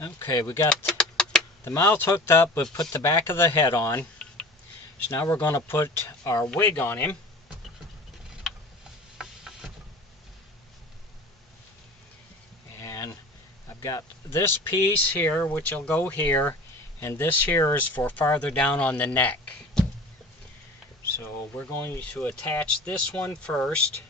Okay, we got the mouth hooked up. We've put the back of the head on. So now we're going to put our wig on him. And I've got this piece here, which will go here, and this here is for farther down on the neck. So we're going to attach this one first.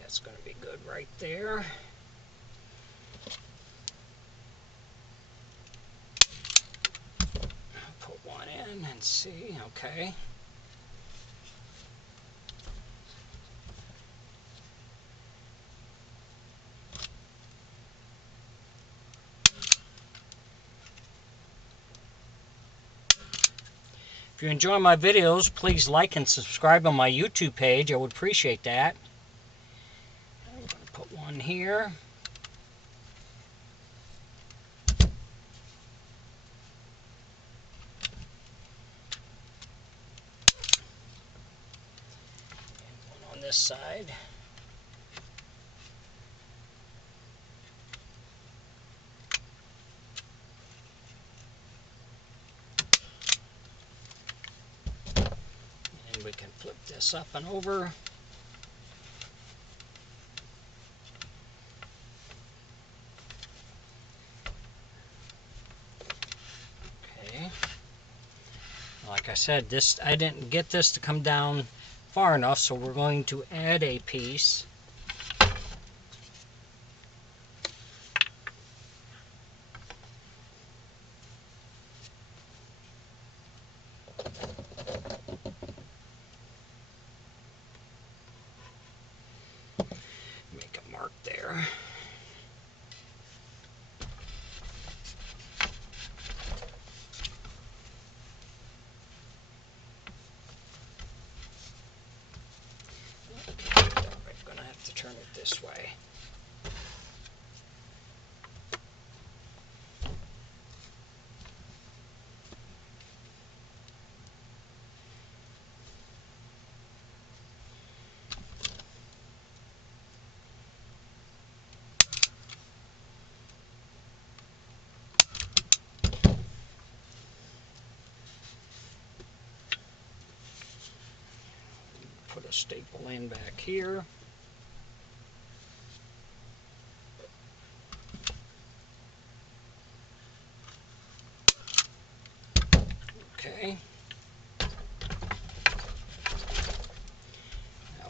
That's going to be good right there. Put one in and see. Okay. If you enjoy my videos, please like and subscribe on my YouTube page. I would appreciate that. I'm going to put one here. On this side. And we can flip this up and over. Okay. Like I said, I didn't get this to come down far enough, so we're going to add a piece. Make a mark there. I'm going to have to turn it this way. Put a staple in back here. Okay. Now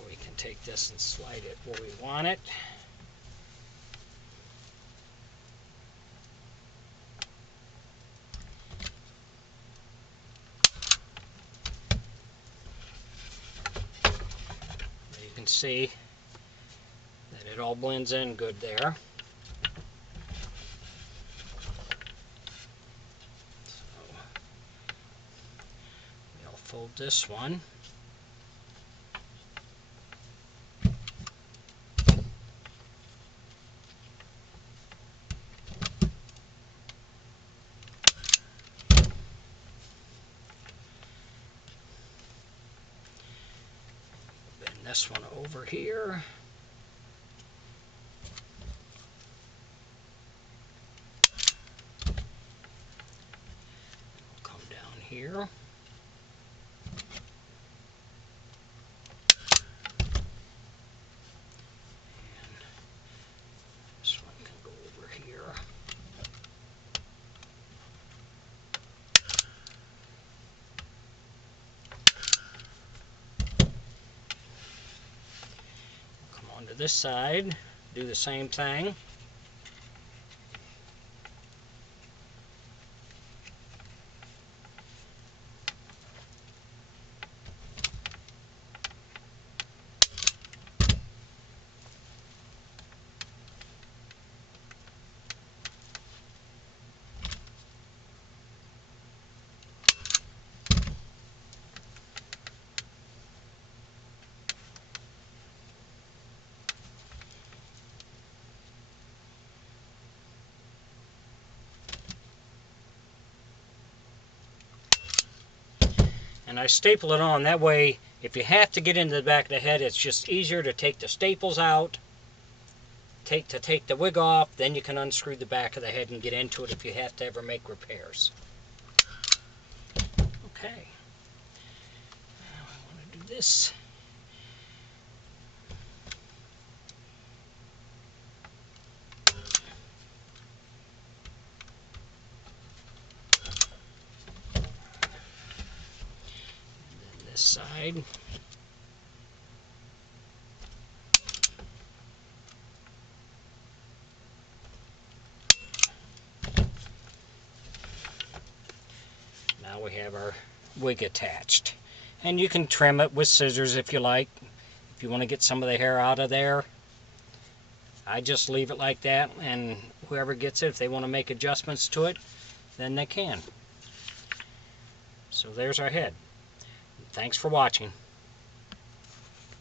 we can take this and slide it where we want it. You can see that it all blends in good there. So we'll fold this one. Bend this one over here. Come down here. This one can go over here. Come on to this side, do the same thing. and I staple it on. That way, if you have to get into the back of the head, it's just easier to take the staples out, take the wig off, then you can unscrew the back of the head and get into it if you have to ever make repairs. Okay, now I want to do this. And then this side. Now we have our wig attached. And you can trim it with scissors if you like. If you want to get some of the hair out of there. I just leave it like that, and whoever gets it, if they want to make adjustments to it, then they can. So there's our head. Thanks for watching.